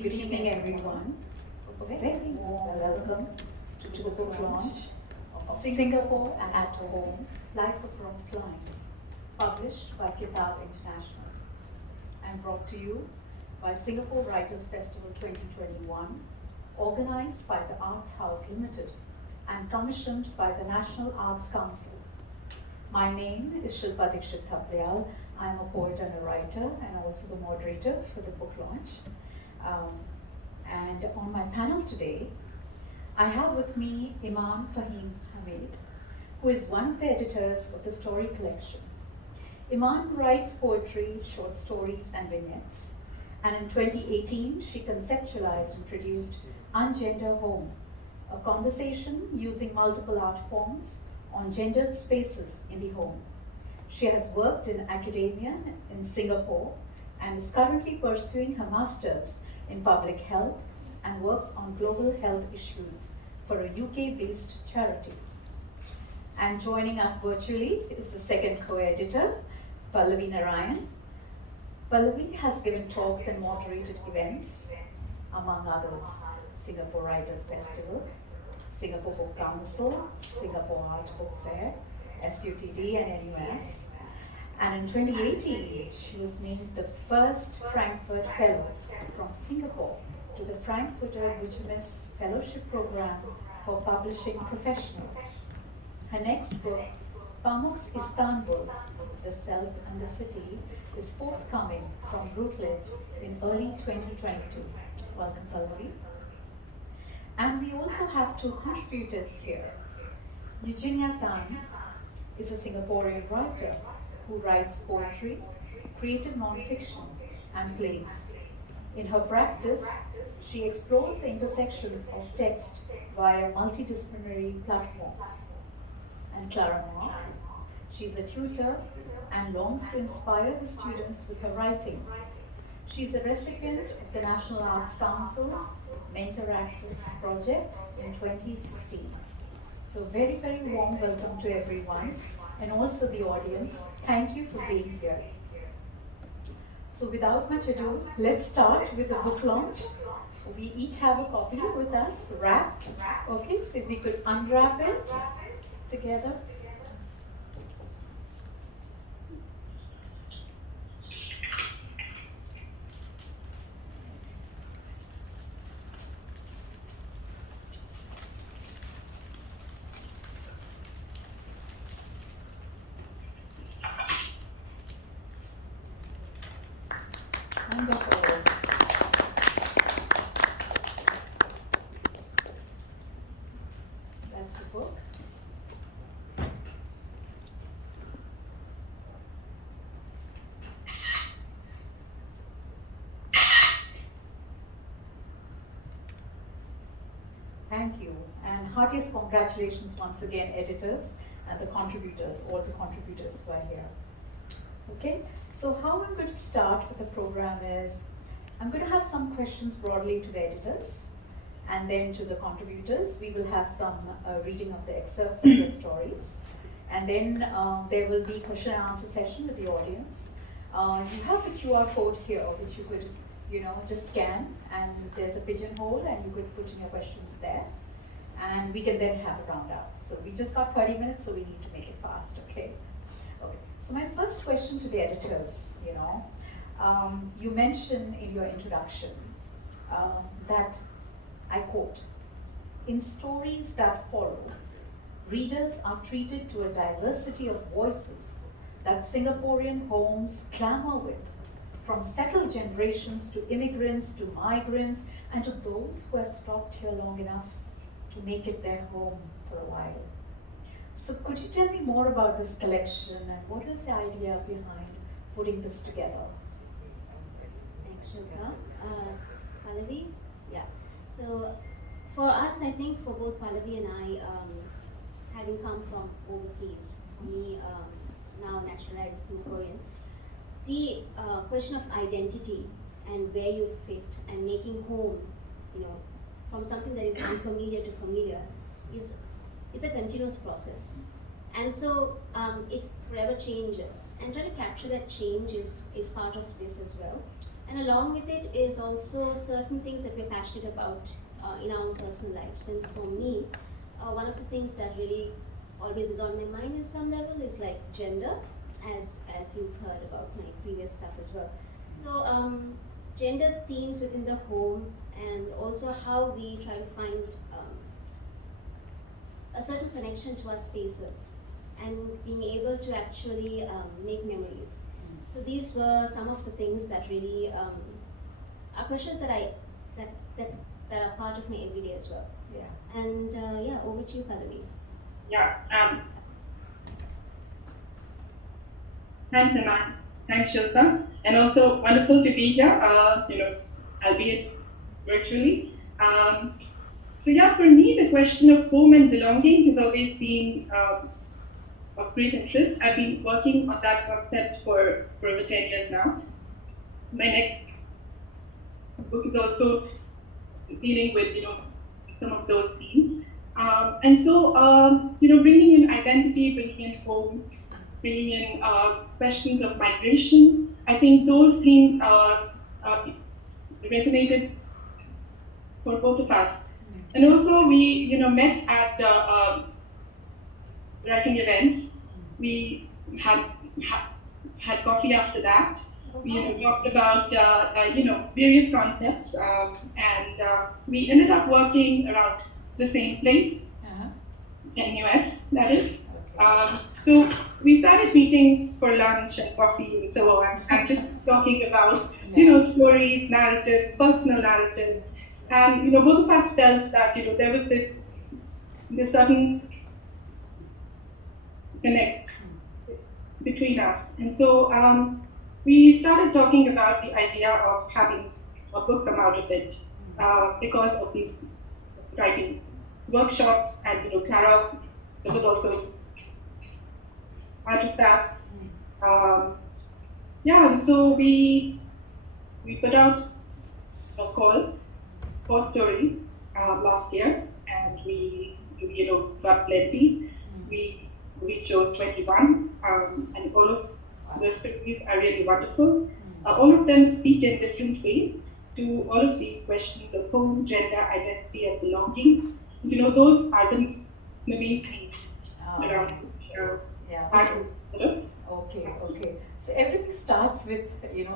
Good evening, everyone. A very warm welcome to the book launch of Singapore at Home, Life Across Lines, published by Kitaab International, and brought to you by Singapore Writers Festival 2021, organized by the Arts House Limited and commissioned by the National Arts Council. My name is Shilpa Dikshit Thaplayal. I'm a poet and a writer and also the moderator for the book launch. And on my panel today, I have with me Iman, Fahim, Hameed, who is one of the editors of the story collection. Iman writes poetry, short stories, and vignettes. And in 2018, she conceptualized and produced Ungender Home, a conversation using multiple art forms on gendered spaces in the home. She has worked in academia in Singapore and is currently pursuing her master's in public health and works on global health issues for a UK-based charity. And joining us virtually is the second co-editor, Pallavi Narayan. Pallavi has given talks and moderated events, among others, Singapore Writers Festival, Singapore Book Council, Singapore Art Book Fair, SUTD and NUS. And in 2018, she was named the first Frankfurt Fellow from Singapore to the Frankfurter Business Fellowship Program for Publishing Professionals. Her next book, Pamuk's Istanbul, The Self and the City, is forthcoming from Routledge in early 2022. Welcome, Pallavi. And we also have two contributors here. Euginia is a Singaporean writer who writes poetry, creative non-fiction, and plays. In her practice, she explores the intersections of text via multidisciplinary platforms. And Clara, she's a tutor and longs to inspire the students with her writing. She's a recipient of the National Arts Council's Mentor Access project in 2016. So very, very warm welcome to everyone and also the audience. Thank you for being here. So without much ado, let's start with the book launch. We each have a copy with us, wrapped. Okay, so if we could unwrap it together. Wonderful. That's the book. Thank you, and heartiest congratulations once again, editors and the contributors, all the contributors who are here. Okay, so how I'm going to start with the program is, I'm going to have some questions broadly to the editors, and then to the contributors. We will have some reading of the excerpts of the stories, and then there will be question and answer session with the audience. You have the QR code here, which you could, just scan, and there's a pigeonhole, and you could put in your questions there, and we can then have a round up. So we just got 30 minutes, so we need to make it fast, okay? Okay, so my first question to the editors, you mentioned in your introduction that, I quote, "In stories that follow, readers are treated to a diversity of voices that Singaporean homes clamor with, from settled generations to immigrants to migrants and to those who have stopped here long enough to make it their home for a while." So could you tell me more about this collection and what was the idea behind putting this together? Thanks, Shilpa. Pallavi? Yeah. So for us, I think for both Pallavi and I, having come from overseas, for me, now naturalized Singaporean, the question of identity and where you fit and making home, from something that is unfamiliar to familiar is a continuous process. And so it forever changes. And trying to capture that change is part of this as well. And along with it is also certain things that we're passionate about in our own personal lives. And for me, one of the things that really always is on my mind in some level is like gender, as you've heard about my previous stuff as well. So gender themes within the home, and also how we try to find a certain connection to our spaces and being able to actually make memories. So these were some of the things that really are questions that that are part of my everyday as well. Yeah. And yeah, over to you, Pallavi. Yeah. Thanks, Iman. Thanks, Shilpa. And also wonderful to be here, albeit virtually. So yeah, for me, the question of home and belonging has always been of great interest. I've been working on that concept for over 10 years now. My next book is also dealing with, some of those themes. And so, bringing in identity, bringing in home, bringing in questions of migration, I think those themes resonated for both of us. And also, we, met at writing events. We had coffee after that. We talked about various concepts, and we ended up working around the same place, NUS, that is. So we started meeting for lunch and coffee and so on, and just talking about stories, narratives, personal narratives, and both of us felt that there was this certain connect between us, and so we started talking about the idea of having a book come out of it because of these writing workshops, and Clara was also part of that. And so we put out a call for stories last year, and we got plenty. We chose 21, and all of the stories are really wonderful. All of them speak in different ways to all of these questions of home, gender, identity, and belonging. Those are the main themes around Okay. So everything starts with,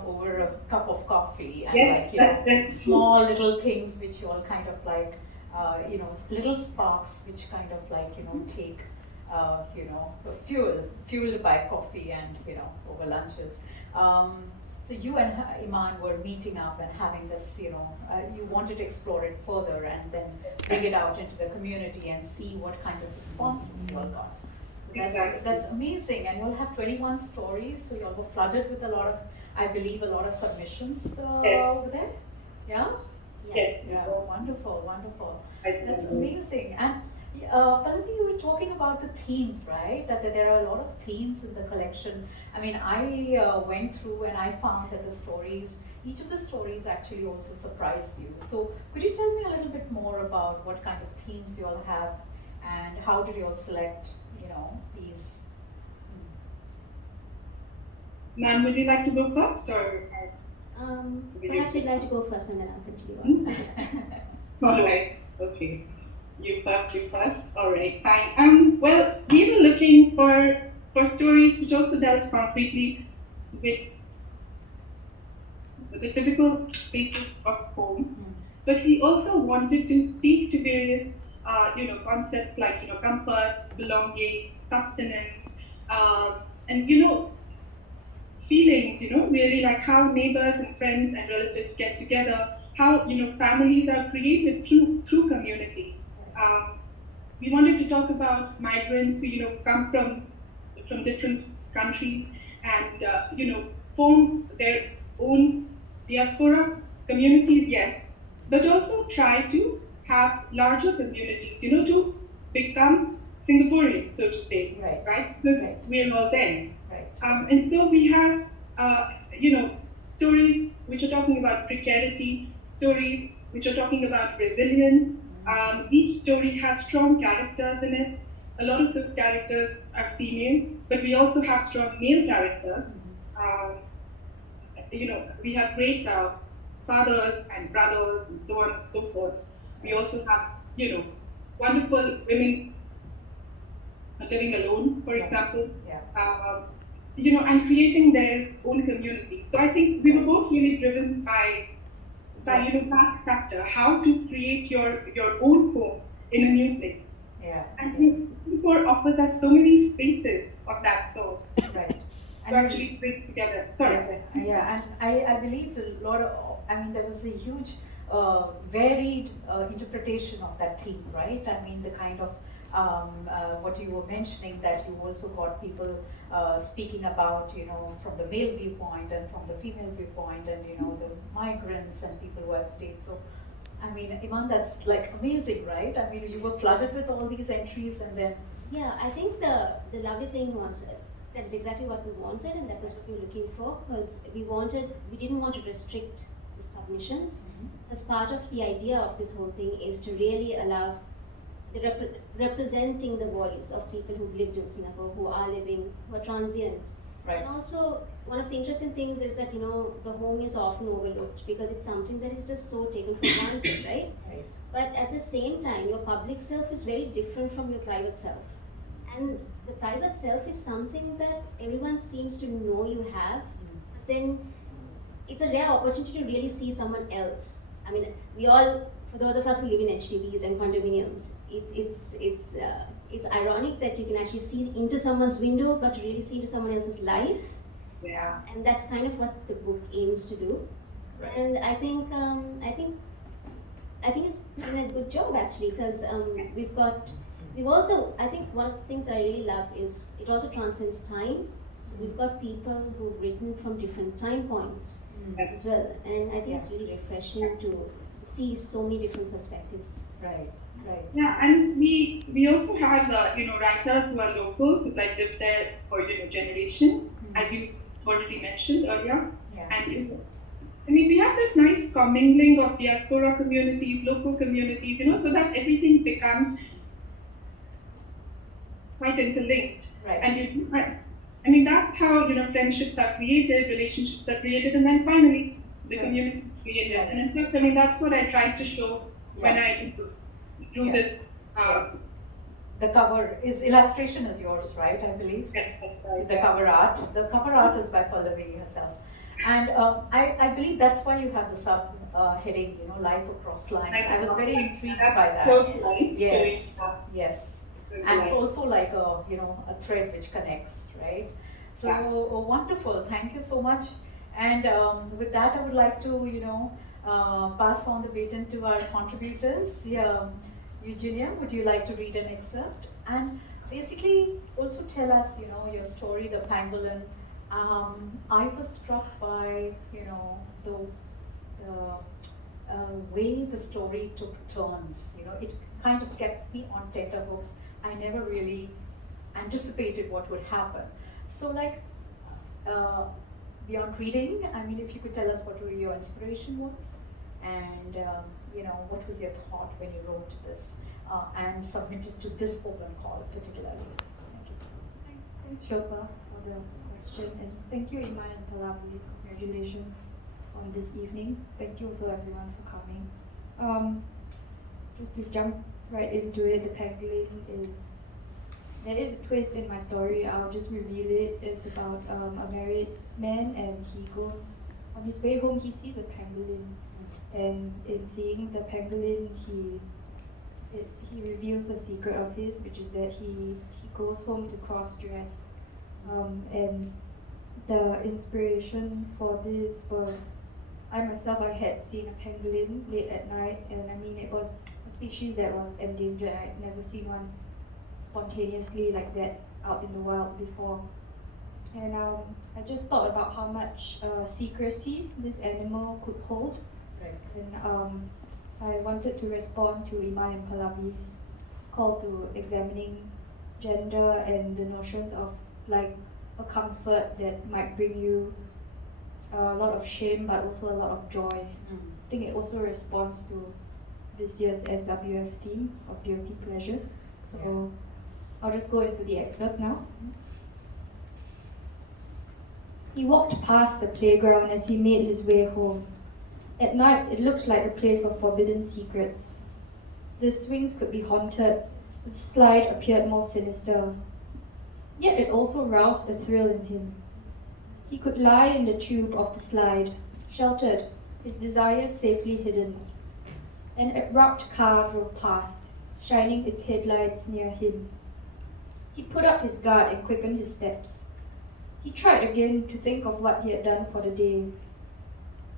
over a cup of coffee and that's small little things which you all kind of like, little sparks which kind of like, take, fueled by coffee and, over lunches. So you and Iman were meeting up and having this, you wanted to explore it further and then bring it out into the community and see what kind of responses you all got. So that's amazing, and you'll have 21 stories, so you all were flooded with a lot of, I believe, a lot of submissions over there. Yeah? Yes. Yeah, wonderful. That's amazing. And Pallavi, you were talking about the themes, right? That there are a lot of themes in the collection. I mean, I went through and I found that each of the stories actually also surprised you. So could you tell me a little bit more about what kind of themes you all have and how did you all select, these? Man, would you like to go first, or? Perhaps you'd like to go first and then I'll continue. All right. Okay. You first. All right. Fine. Well, we were looking for stories which also dealt concretely with the physical spaces of home, but we also wanted to speak to various, concepts like comfort, belonging, sustenance, and feelings. Really like how neighbors and friends and relatives get together, how families are created through community. We wanted to talk about migrants who come from different countries and form their own diaspora communities, yes, but also try to have larger communities, to become Singaporean, so to say, right? Because we're all then. Right. And so we have, stories which are talking about precarity, stories which are talking about resilience. Each story has strong characters in it. A lot of those characters are female, but we also have strong male characters. we have great fathers and brothers and so on and so forth. We also have, wonderful women living alone, for example, and creating their own community. So I think we were both really driven by that factor, how to create your own home in a new place. And Singapore offers us so many spaces of that sort. Right. To actually bring together. Sorry. Yeah, and I believe a lot of, there was a huge, varied interpretation of that theme, right? I mean, the kind of what you were mentioning, that you also got people speaking about, from the male viewpoint and from the female viewpoint, and the migrants and people who have stayed. So, Iman, that's like amazing, right? You were flooded with all these entries, and then yeah, I think the lovely thing was that's exactly what we wanted, and that was what we were looking for, because we didn't want to restrict the submissions. As part of the idea of this whole thing is to really allow the representing the voice of people who've lived in Singapore, who are transient. Right. And also, one of the interesting things is that, the home is often overlooked because it's something that is just so taken for granted, right? Right. But at the same time, your public self is very different from your private self. And the private self is something that everyone seems to know you have, but then it's a rare opportunity to really see someone else. We all, for those of us who live in HDBs and condominiums, it's ironic that you can actually see into someone's window, but to really see into someone else's life. Yeah. And that's kind of what the book aims to do. Right. And I think it's done a good job, actually, because we've also, I think one of the things I really love is it also transcends time. So we've got people who've written from different time points as well, and I think it's really refreshing to see so many different perspectives. Right. Yeah, and we also have writers who are locals who lived there for generations, as you already mentioned earlier. Yeah. And we have this nice commingling of diaspora communities, local communities, so that everything becomes quite interlinked. Right. And that's how friendships are created, relationships are created, and then finally the community is created. Right. And in fact, that's what I tried to show when I drew this. The cover illustration is yours, right? I believe. Yes, that's right. The cover art. The cover art is by Pallavi herself, and I believe that's why you have the sub heading, life across lines. I was very intrigued by that. Yes. And it's also like a thread which connects, right? So wonderful. Thank you so much. And with that, I would like to pass on the baton to our contributors. Eugenia, would you like to read an excerpt and basically also tell us, your story, the pangolin. I was struck by the way the story took turns. It kind of kept me on tenterhooks. I never really anticipated what would happen. So beyond reading, if you could tell us what your inspiration was, and what was your thought when you wrote this and submitted to this open call particularly. Thank you. Thanks Shilpa for the question, and thank you Iman and Pallavi. Congratulations on this evening. Thank you also everyone for coming. Just to jump right into it, the pangolin there is a twist in my story. I'll just reveal it. It's about a married man, and he goes on his way home. He sees a pangolin, and in seeing the pangolin, he reveals a secret of his, which is that he goes home to cross-dress, and the inspiration for this was I had seen a pangolin late at night, and it was a species that was endangered. I'd never seen one spontaneously like that out in the wild before. And I just thought about how much secrecy this animal could hold. Right. And I wanted to respond to Iman and Pallavi's call to examining gender and the notions of like a comfort that might bring you a lot of shame but also a lot of joy. I think it also responds to this year's SWF theme of guilty pleasures. So I'll just go into the excerpt now. He walked past the playground as he made his way home. At night, it looked like a place of forbidden secrets. The swings could be haunted, the slide appeared more sinister. Yet it also roused a thrill in him. He could lie in the tube of the slide, sheltered, his desires safely hidden. An abrupt car drove past, shining its headlights near him. He put up his guard and quickened his steps. He tried again to think of what he had done for the day.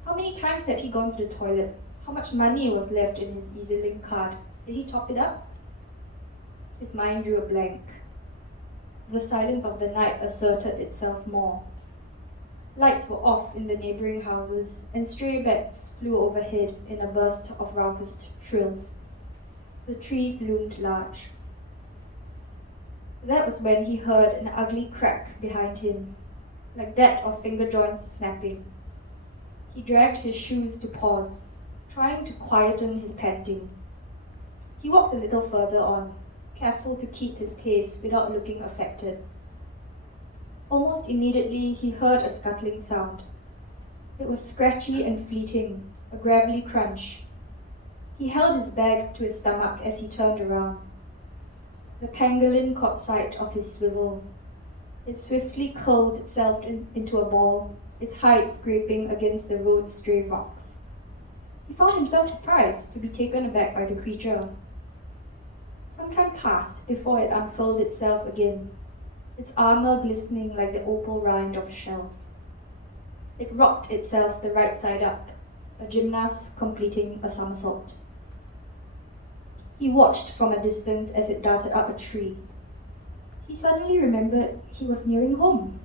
How many times had he gone to the toilet? How much money was left in his EasyLink card? Did he top it up? His mind drew a blank. The silence of the night asserted itself more. Lights were off in the neighbouring houses, and stray bats flew overhead in a burst of raucous shrills. The trees loomed large. That was when he heard an ugly crack behind him, like that of finger joints snapping. He dragged his shoes to pause, trying to quieten his panting. He walked a little further on, careful to keep his pace without looking affected. Almost immediately, he heard a scuttling sound. It was scratchy and fleeting, a gravelly crunch. He held his bag to his stomach as he turned around. The pangolin caught sight of his swivel. It swiftly curled itself into a ball, its hide scraping against the road's stray rocks. He found himself surprised to be taken aback by the creature. Some time passed before it unfurled itself again, its armour glistening like the opal rind of a shell. It rocked itself the right side up, a gymnast completing a somersault. He watched from a distance as it darted up a tree. He suddenly remembered he was nearing home.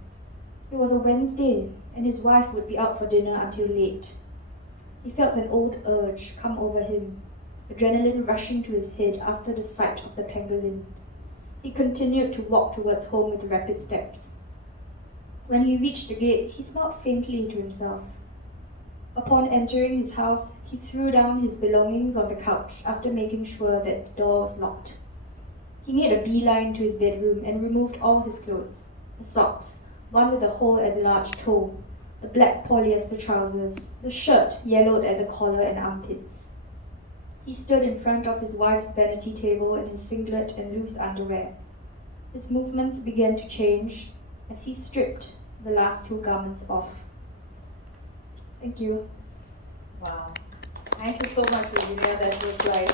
It was a Wednesday, and his wife would be out for dinner until late. He felt an old urge come over him, adrenaline rushing to his head after the sight of the pangolin. He continued to walk towards home with rapid steps. When he reached the gate, he smiled faintly to himself. Upon entering his house, he threw down his belongings on the couch after making sure that the door was locked. He made a beeline to his bedroom and removed all his clothes, the socks, one with a hole at the large toe, the black polyester trousers, the shirt yellowed at the collar and armpits. He stood in front of his wife's vanity table in his singlet and loose underwear. His movements began to change as he stripped the last two garments off. Thank you. Wow. Thank you so much, Euginia. That was like,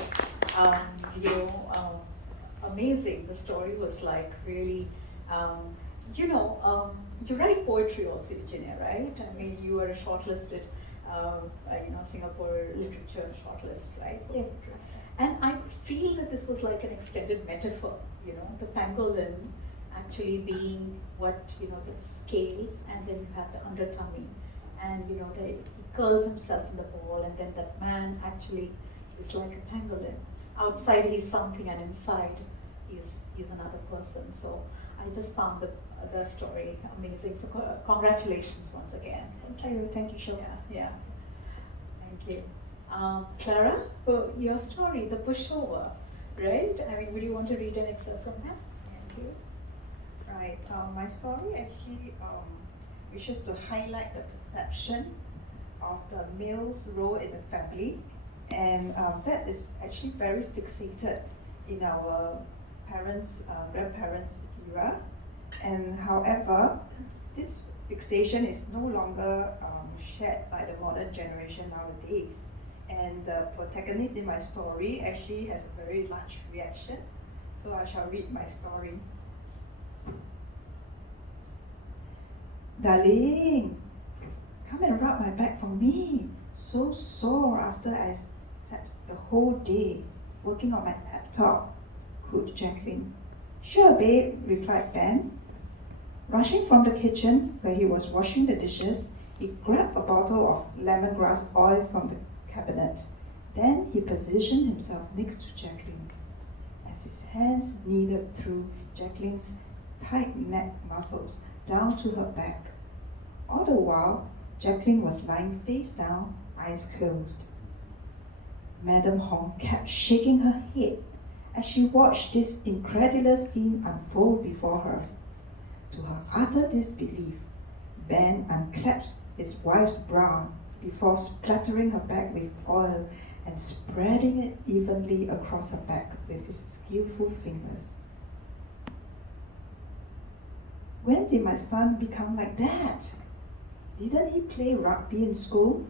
amazing. The story was like really, you write poetry also, Euginia, right? I mean, you were a shortlisted, Singapore literature shortlist, right? Yes. And I could feel that this was like an extended metaphor, the pangolin actually being what, the scales, and then you have the undertummy, and he curls himself in the ball, and then that man actually is like a pangolin. Outside he's something, and inside he's another person. So I just found the story amazing. So congratulations once again. Thank you, Shil. Yeah. Thank you. Clara, your story, The Pushover, right? I mean, would you want to read an excerpt from that? Thank you. Right. My story actually wishes to highlight the perception of the male's role in the family, and that is actually very fixated in our grandparents' era. And however, this fixation is no longer shared by the modern generation nowadays. And the protagonist in my story actually has a very large reaction. So I shall read my story. Darling, come and rub my back for me. So sore after I sat the whole day working on my laptop, cooed Jacqueline. Sure, babe, replied Ben. Rushing from the kitchen, where he was washing the dishes, he grabbed a bottle of lemongrass oil from the cabinet. Then he positioned himself next to Jacqueline, as his hands kneaded through Jacqueline's tight neck muscles down to her back. All the while, Jacqueline was lying face down, eyes closed. Madame Hong kept shaking her head as she watched this incredulous scene unfold before her. To her utter disbelief, Ben unclaps his wife's bra before splattering her back with oil and spreading it evenly across her back with his skillful fingers. When did my son become like that? Didn't he play rugby in school?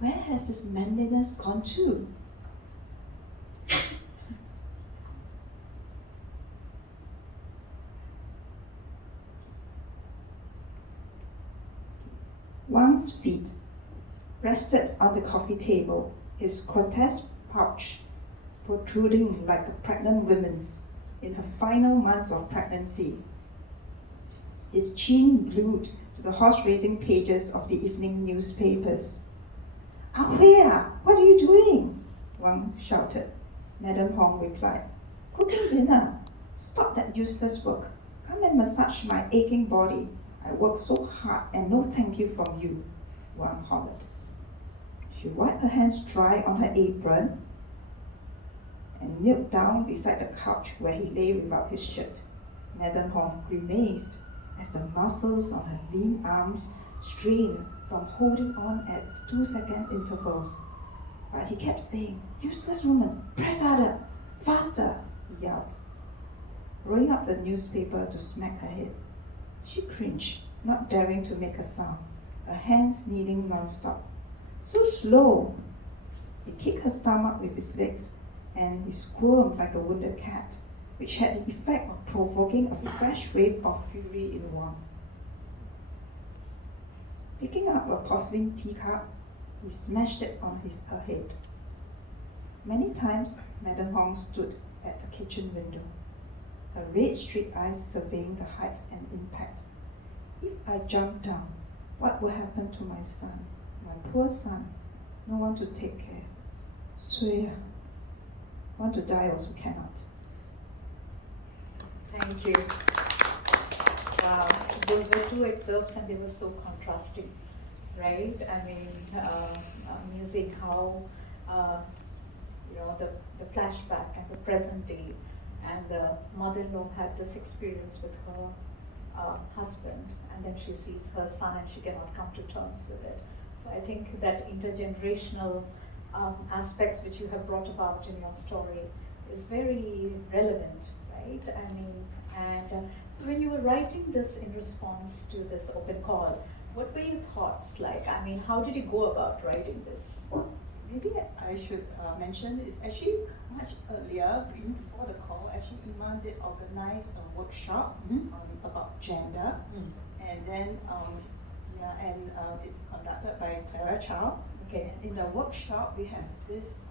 Where has his manliness gone to? Wang's feet rested on the coffee table, his grotesque pouch protruding like a pregnant woman's in her final month of pregnancy. His chin glued to the horse-racing pages of the evening newspapers. "Ahwea, what are you doing?" Wang shouted. Madam Hong replied, "Cooking dinner. Stop that useless work. Come and massage my aching body. I work so hard and no thank you from you," Wang hollered. She wiped her hands dry on her apron and knelt down beside the couch where he lay without his shirt. Madam Hong grimaced as the muscles on her lean arms strained from holding on at 2-second intervals. But he kept saying, "Useless woman, press harder, faster," he yelled, rolling up the newspaper to smack her head. She cringed, not daring to make a sound, her hands kneading non-stop. "So slow!" He kicked her stomach with his legs, and he squirmed like a wounded cat, which had the effect of provoking a fresh wave of fury in Wang. Picking up a porcelain teacup, he smashed it on her head. Many times, Madam Hong stood at the kitchen window, her red streaked eyes surveying the height and impact. "If I jump down, what will happen to my son? My poor son, no one to take care. Swear, want to die also cannot." Thank you. Wow, those were two excerpts and they were so contrasting, right? I mean, amusing how, the flashback and the present day, and the mother-in-law had this experience with her husband, and then she sees her son and she cannot come to terms with it. So I think that intergenerational aspects which you have brought about in your story is very relevant, right? I mean, and so when you were writing this in response to this open call, what were your thoughts like? I mean, how did you go about writing this? Maybe I should mention it's actually much earlier, even before the call. Actually, Iman did organize a workshop about gender, and then it's conducted by Clara Chow. Okay. And in the workshop, we have this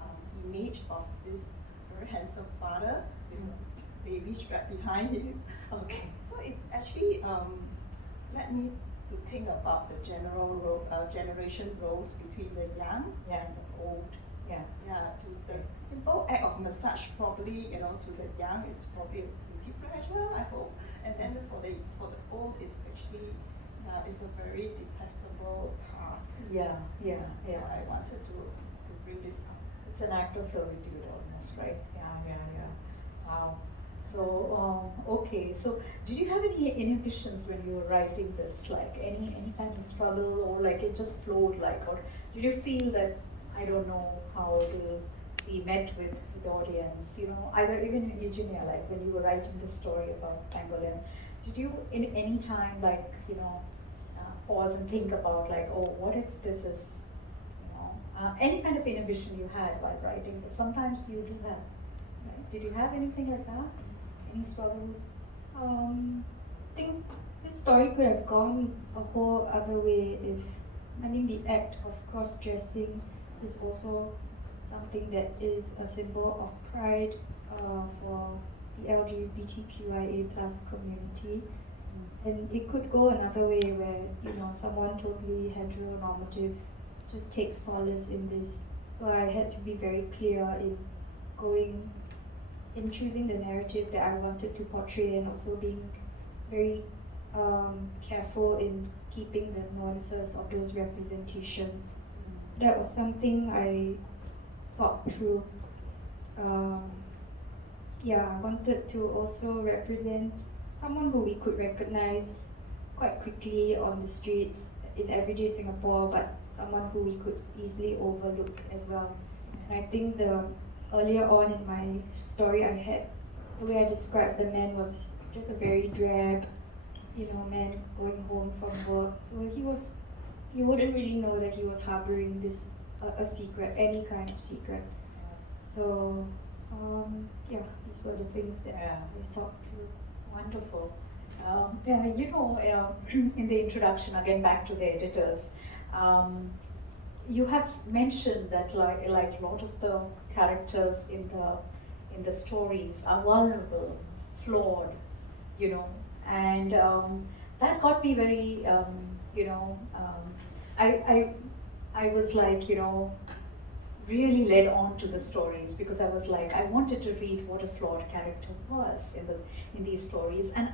image of this very handsome father with a baby strapped behind him. Okay. So it actually led me to think about the generation roles between the young and the old. Yeah. Yeah, to the simple act of massage probably, to the young is probably a guilty pleasure, I hope. And then for the old it's actually it's a very detestable task. Yeah. So I wanted to bring this up. It's an act of servitude almost, right? Yeah. Wow. So, okay. So, did you have any inhibitions when you were writing this? Like any kind of struggle, or like it just flowed, like, or did you feel that, I don't know how it will be met with the audience? Either even in Euginia, like when you were writing this story about pangolin, did you in any time pause and think about like, oh, what if this is, any kind of inhibition you had while writing this? Sometimes you do have. Right? Did you have anything like that? Any struggles? I think this story could have gone a whole other way if, the act of cross-dressing is also something that is a symbol of pride for the LGBTQIA plus community. And it could go another way where, someone totally heteronormative just takes solace in this. So I had to be very clear in choosing the narrative that I wanted to portray, and also being very careful in keeping the nuances of those representations. That was something I thought through. I wanted to also represent someone who we could recognize quite quickly on the streets in everyday Singapore, but someone who we could easily overlook as well. And I think the earlier on in my story I had, the way I described the man was just a very drab, man going home from work. So you wouldn't really know that he was harboring this, a secret, any kind of secret. So, these were the things that I thought through. Wonderful. In the introduction, again back to the editors, you have mentioned that like a lot of the characters in the stories are vulnerable, flawed, and that got me very, I was like, really led on to the stories because I was like, I wanted to read what a flawed character was in these stories. And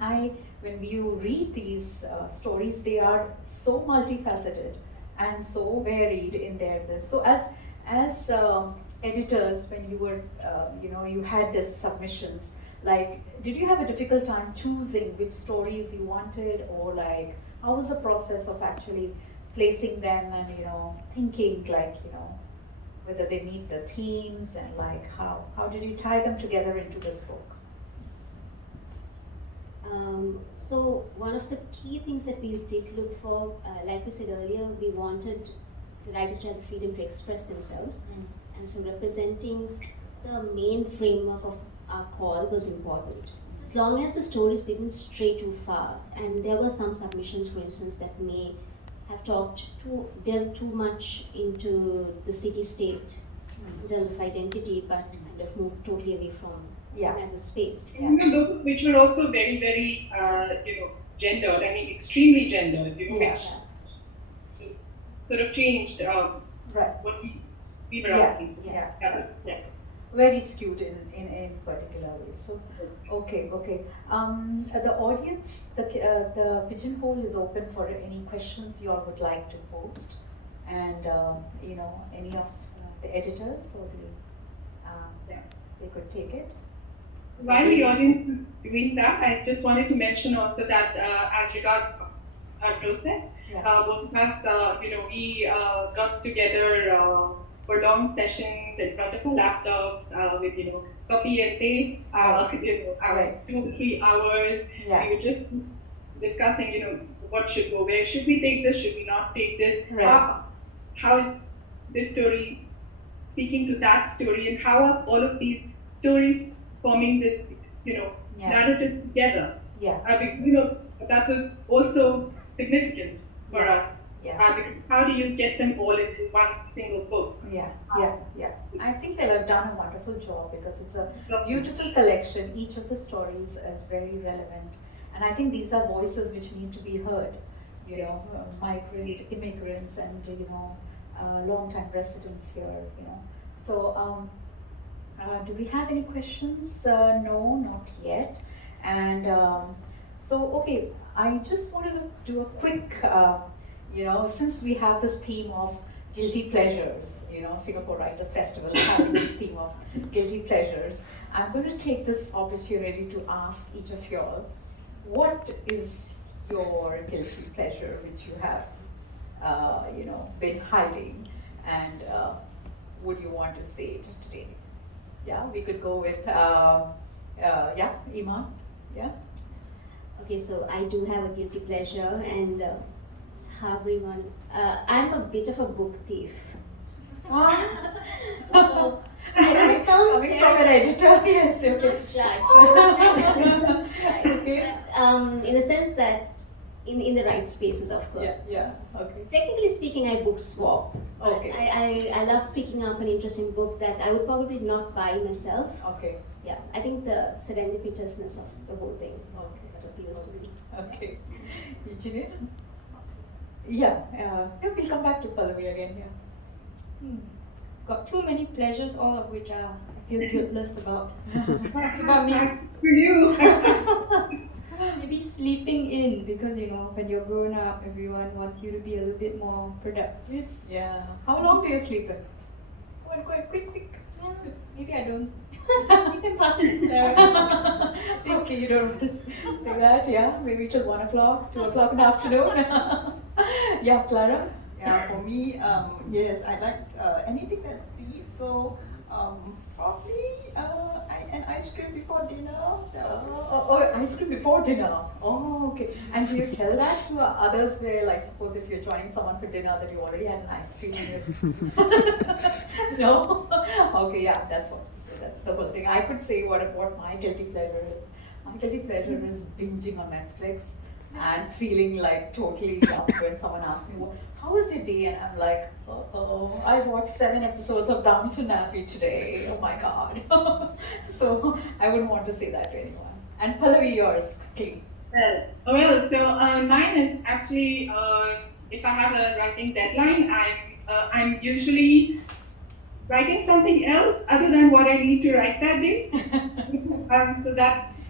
when you read these stories, they are so multifaceted and so varied in so as editors, when you were, you had these submissions, like, did you have a difficult time choosing which stories you wanted, or like, how was the process of actually placing them and, thinking like, whether they meet the themes, and like how did you tie them together into this book? So one of the key things that we did look for, like we said earlier, we wanted the writers to have the freedom to express themselves. And so representing the main framework of our call was important. As long as the stories didn't stray too far, and there were some submissions, for instance, that may have delved too much into the city-state in terms of identity, but kind of moved totally away from as a space. Those which were also very, very, gendered. I mean, extremely gendered. Which sort of changed what we were asking. Very skewed in particular ways. So, okay. The audience, the pigeonhole is open for any questions you all would like to post, and any of the editors or they could take it. While the audience is doing that, I just wanted to mention also that as regards our process, both of us, we got together for long sessions in front of our laptops with, copy and paste, 2 to 3 hours. Yeah. We were just discussing, what should go, where should we take this, should we not take this, how is this story speaking to that story, and how are all of these stories forming this, narrative together. Because, that was also significant for us. Because how do you get them all into one single book? I think you'll have done a wonderful job because it's a beautiful collection. Each of the stories is very relevant, and I think these are voices which need to be heard. Migrant immigrants and long-time residents here. So, do we have any questions? No, not yet. And okay, I just want to do a quick. Since we have this theme of guilty pleasures, Singapore Writers Festival is having this theme of guilty pleasures, I'm going to take this opportunity to ask each of you all, what is your guilty pleasure which you have, been hiding, and would you want to say it today? Yeah, we could go with, Iman, Okay, so I do have a guilty pleasure, and it's harboring on. I'm a bit of a book thief. So I know it sounds coming from an editor, yes, okay. Judge. Right. But, in the sense that in the right spaces, of course. Okay. Technically speaking, I book swap. Okay. I love picking up an interesting book that I would probably not buy myself. Okay. Yeah, I think the serendipitousness of the whole thing appeals to me. Okay. Euginia? We'll come back to Pallavi again. I've got too many pleasures, all of which I feel guiltless about. About me. For you. Maybe sleeping in, because when you're grown up, everyone wants you to be a little bit more productive. Yeah. How long do you sleep in? Quick. Maybe I don't. You can pass it to Clara. Okay, you don't want to say that, yeah? Maybe till 1 o'clock, 2 o'clock in the afternoon. Yeah, Clara? Yeah, for me, yes, I like anything that's sweet. So probably an ice cream before dinner. Ice cream before dinner. Oh, okay. And do you tell that to others where, like, suppose if you're joining someone for dinner that you already had an ice cream with? No? Okay, yeah, that's the whole thing. I could say what my guilty pleasure is. My guilty pleasure is binging on Netflix and feeling like totally dumb when someone asks me, how was your day? And I'm like, I watched 7 episodes of Downton Abbey today. Oh my God. So I wouldn't want to say that to anyone. And Pallavi, yours, quickly. Well, so mine is actually, if I have a writing deadline, I'm usually writing something else other than what I need to write that day.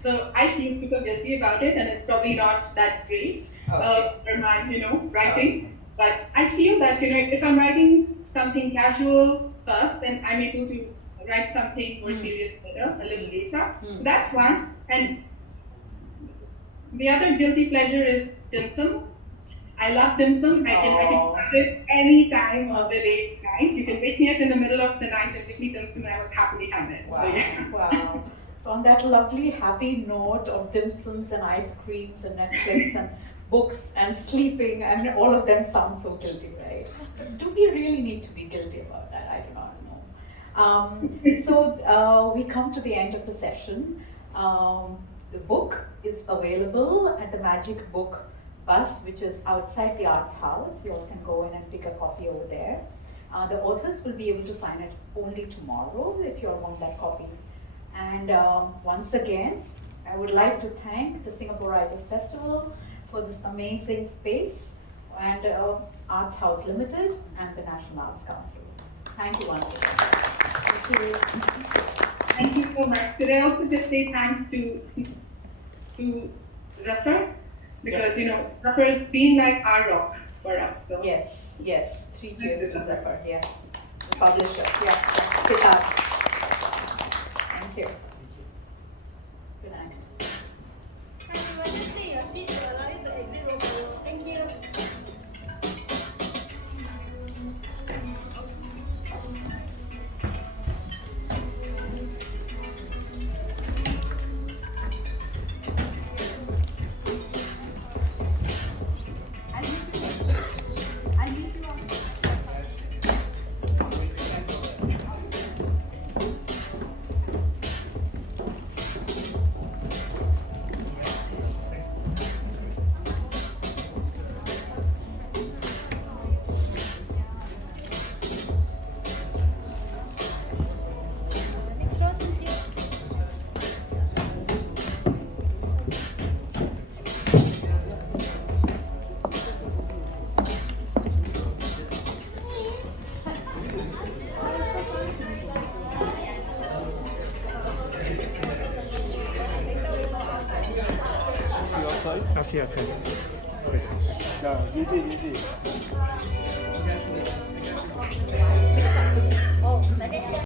So I feel super guilty about it, and it's probably not that great for my, writing. But I feel that, if I'm writing something casual first, then I'm able to write something more serious later, a little later. So that's one. And the other guilty pleasure is dim sum. I love dim sum. I can have it any time of the day, night. You can wake me up in the middle of the night and give me dim sum, and I would happily have it. Wow. So yeah. Wow. So on that lovely, happy note of dim sums and ice creams and Netflix and books and sleeping, I mean, all of them sound so guilty, right? But do we really need to be guilty about that? I do not know. So we come to the end of the session. The book is available at the Magic Book Bus, which is outside the Arts House. You all can go in and pick a copy over there. The authors will be able to sign it only tomorrow if you all want that copy. And once again, I would like to thank the Singapore Writers Festival for this amazing space, and Arts House Limited and the National Arts Council. Thank you once again. Thank you. Thank you so much. Could I also just say thanks to Zafar? Because, Zafar has been like our rock for us. So. Yes. 3 cheers to Zafar, yes. The publisher, yeah. Kitaab. Thank you. Good night. Thank you. Okay. Yeah, easy.